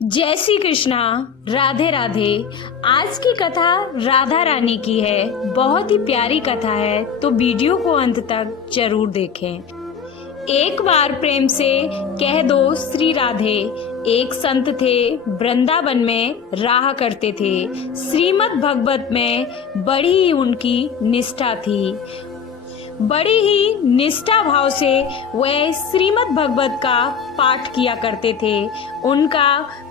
जय श्री कृष्णा। राधे राधे। आज की कथा राधा रानी की है। बहुत ही प्यारी कथा है, तो वीडियो को अंत तक जरूर देखें। एक बार प्रेम से कह दो श्री राधे। एक संत थे, वृंदावन में रहा करते थे। श्रीमद् भगवत में बड़ी ही उनकी निष्ठा थी। बड़ी ही निष्ठा भाव से वह श्रीमद् भगवत का पाठ किया करते थे। उनका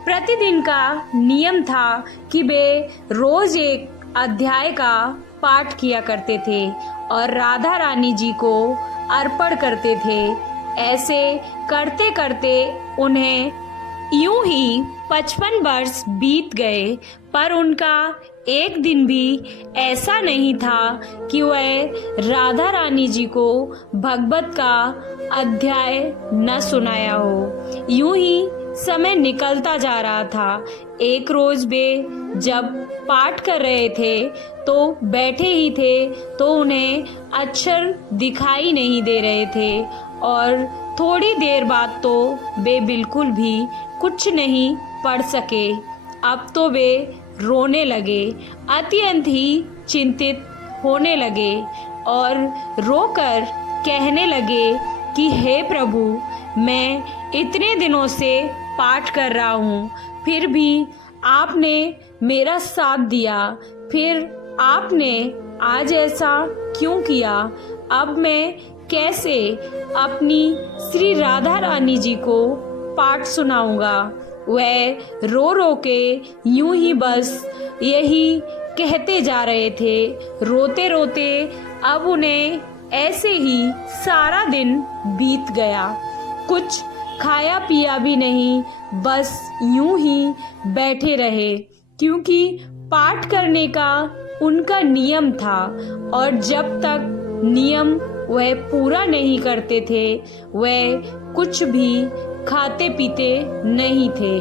प्रतिदिन का नियम था कि वे रोज एक अध्याय का पाठ किया करते थे और राधा रानी जी को अर्पण करते थे। ऐसे करते करते उन्हें यूं ही 55 वर्ष बीत गए, पर उनका एक दिन भी ऐसा नहीं था कि वह राधा रानी जी को भगवत का अध्याय न सुनाया हो। यूं ही समय निकलता जा रहा था। एक रोज वे जब पाठ कर रहे थे तो बैठे ही थे, तो उन्हें अक्षर दिखाई नहीं दे रहे थे और थोड़ी देर बाद तो वे बिल्कुल भी कुछ नहीं पढ़ सके। अब तो वे रोने लगे, अत्यंत ही चिंतित होने लगे और रोकर कहने लगे कि हे प्रभु, मैं इतने दिनों से पाठ कर रहा हूँ, फिर भी आपने मेरा साथ दिया, फिर आपने आज ऐसा क्यों किया? अब मैं कैसे अपनी श्री राधा रानी जी को पाठ सुनाऊंगा? वह रो रो के यूं ही बस यही कहते जा रहे थे। रोते रोते अब उन्हें ऐसे ही सारा दिन बीत गया। कुछ खाया पिया भी नहीं, बस यूं ही बैठे रहे, क्योंकि पाठ करने का उनका नियम था और जब तक नियम वह पूरा नहीं करते थे वह कुछ भी खाते पीते नहीं थे।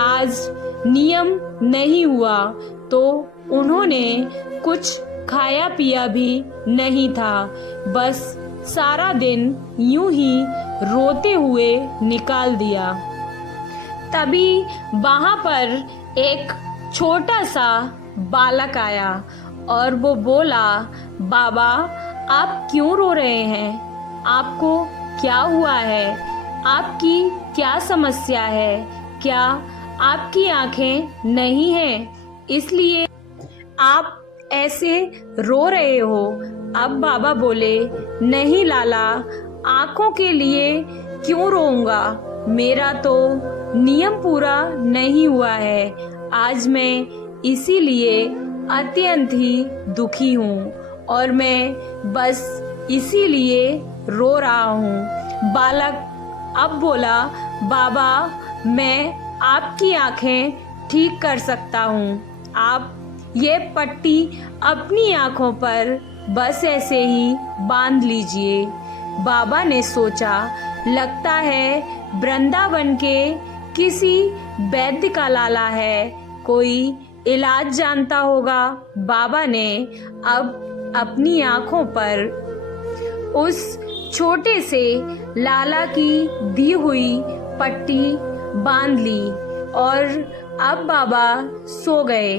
आज नियम नहीं हुआ तो उन्होंने कुछ खाया पिया भी नहीं था, बस सारा दिन यूं ही रोते हुए निकाल दिया। तभी वहां पर एक छोटा सा बालक आया और वो बोला, बाबा आप क्यों रो रहे हैं? आपको क्या हुआ है? आपकी क्या समस्या है? क्या आपकी आंखें नहीं हैं, इसलिए आप ऐसे रो रहे हो? अब बाबा बोले, नहीं लाला, आंखों के लिए क्यों रोऊंगा? मेरा तो नियम पूरा नहीं हुआ है। आज मैं इसीलिए अत्यंत ही दुखी हूँ और मैं बस इसीलिए रो रहा हूँ। बालक अब बोला, बाबा मैं आपकी आंखें ठीक कर सकता हूँ। आप ये पट्टी अपनी आंखों पर बस ऐसे ही बांध लीजिए। बाबा ने सोचा, लगता है वृंदावन के किसी वैद्य का लाला है, कोई इलाज जानता होगा। बाबा ने अब अपनी आंखों पर उस छोटे से लाला की दी हुई पट्टी बांध ली और अब बाबा सो गए।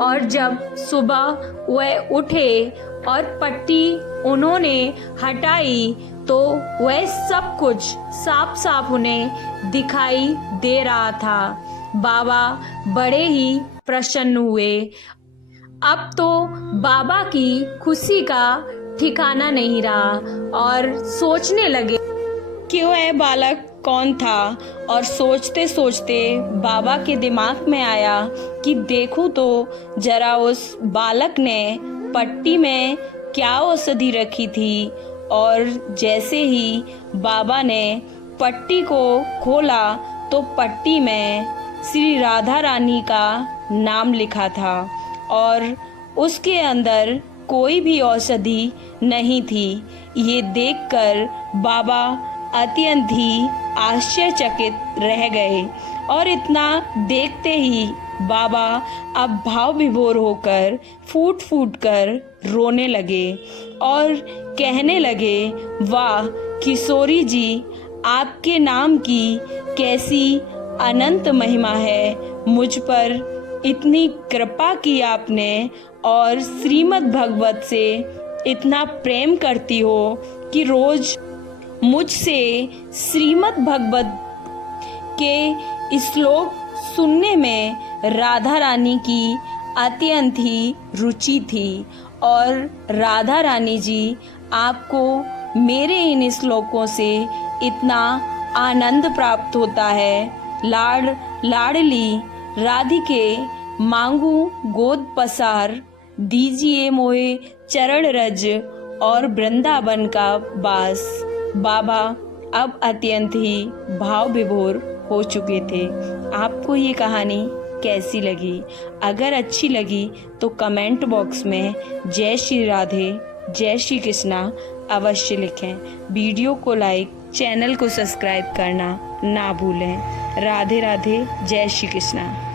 और जब सुबह वह उठे और पट्टी उन्होंने हटाई तो वह सब कुछ साफ साफ उन्हें दिखाई दे रहा था। बाबा बड़े ही प्रसन्न हुए। अब तो बाबा की खुशी का ठिकाना नहीं रहा और सोचने लगे कि वह बालक कौन था। और सोचते सोचते बाबा के दिमाग में आया कि देखूं तो जरा उस बालक ने पट्टी में क्या औषधि रखी थी। और जैसे ही बाबा ने पट्टी को खोला तो पट्टी में श्री राधा रानी का नाम लिखा था और उसके अंदर कोई भी औषधि नहीं थी। ये देखकर बाबा अत्यंत ही आश्चर्यचकित रह गए और इतना देखते ही बाबा अब भाव विभोर होकर फूट फूट कर रोने लगे और कहने लगे, वाह किशोरी जी, आपके नाम की कैसी अनंत महिमा है, मुझ पर इतनी कृपा की आपने और श्रीमद् भगवत से इतना प्रेम करती हो कि रोज मुझसे श्रीमद् भगवत के श्लोक सुनने में राधा रानी की अत्यंत ही रुचि थी और राधा रानी जी आपको मेरे इन श्लोकों से इतना आनंद प्राप्त होता है। लाडली राधिके मांगू गोद पसार, दीजिए मोहे चरण रज और वृंदावन का बास। बाबा अब अत्यंत ही भाव विभोर हो चुके थे। आपको ये कहानी कैसी लगी? अगर अच्छी लगी तो कमेंट बॉक्स में जय श्री राधे, जय श्री कृष्णा अवश्य लिखें। वीडियो को लाइक, चैनल को सब्सक्राइब करना ना भूलें। राधे राधे, जय श्री कृष्णा।